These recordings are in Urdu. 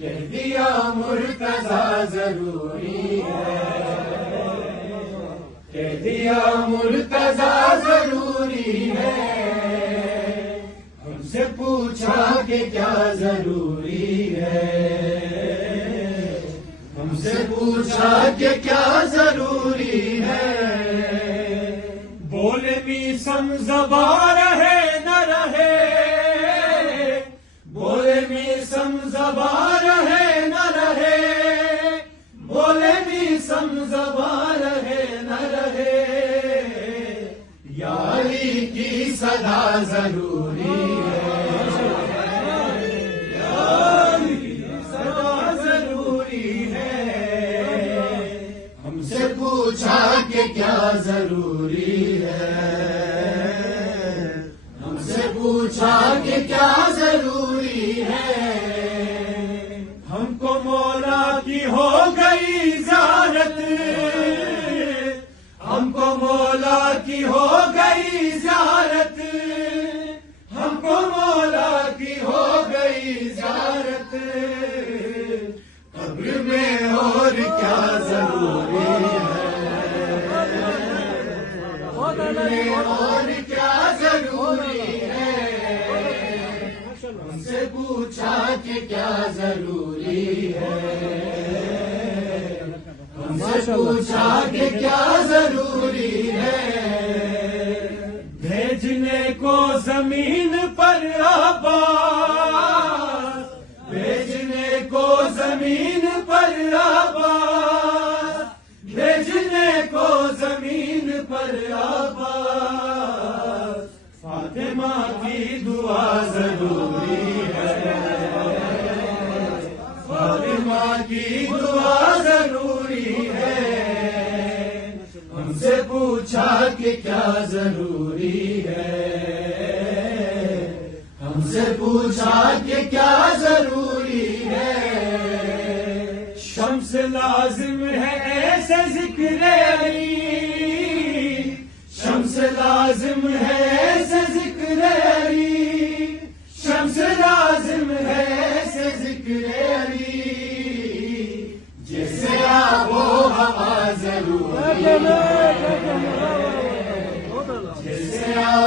کہہ دیا مرتضی ضروری ہے کہہ دیا مرتضی ضروری ہے ہم سے پوچھا کہ کیا ضروری ہے؟ ہم سے پوچھا کہ کیا ضروری ہے؟ بولے بھی سم زبان رہے نہ رہے۔ بولے بھی سم بھی سم رہے نہ رہے۔ یاری کی صدا ضروری ہے۔ یاری کی صدا ضروری ہے۔ ہم سے پوچھا کہ کیا ضروری ہے۔ ہم سے پوچھا کہ کیا ضروری کی ہو گئی زیارت؟ ہم کو مولا کی ہو گئی زیارت۔ قبر میں اور کیا ضروری ہے؟ اور کیا ضروری ہے؟ ہم سے پوچھا کہ کیا ضروری ہے؟ ہم سے پوچھا کہ کیا ضروری ہے؟ زمین پر آباد، بھیجنے کو زمین پر آباد، بھیجنے کو زمین پر آباد۔ فاطمہ کی دعا ضروری ہے۔ فاطمہ کی دعا ضروری ہے۔ ہم سے پوچھا کہ کیا ضروری ہے۔ ہم سے پوچھا کہ کیا ضروری ہے۔ شمس لازم ہے ایسے ذکر علی۔ شمس لازم ہے ایسے ذکر علی۔ شمس لازم ہے ایسے ذکر علی۔ جیسے آپ ہوا ضروری ہے۔ جیسے آپ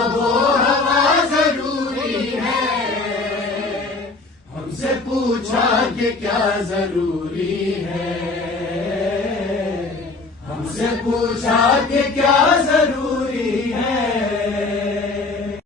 پوچھا کہ کیا ضروری ہے؟ ہم سے پوچھا کہ کیا ضروری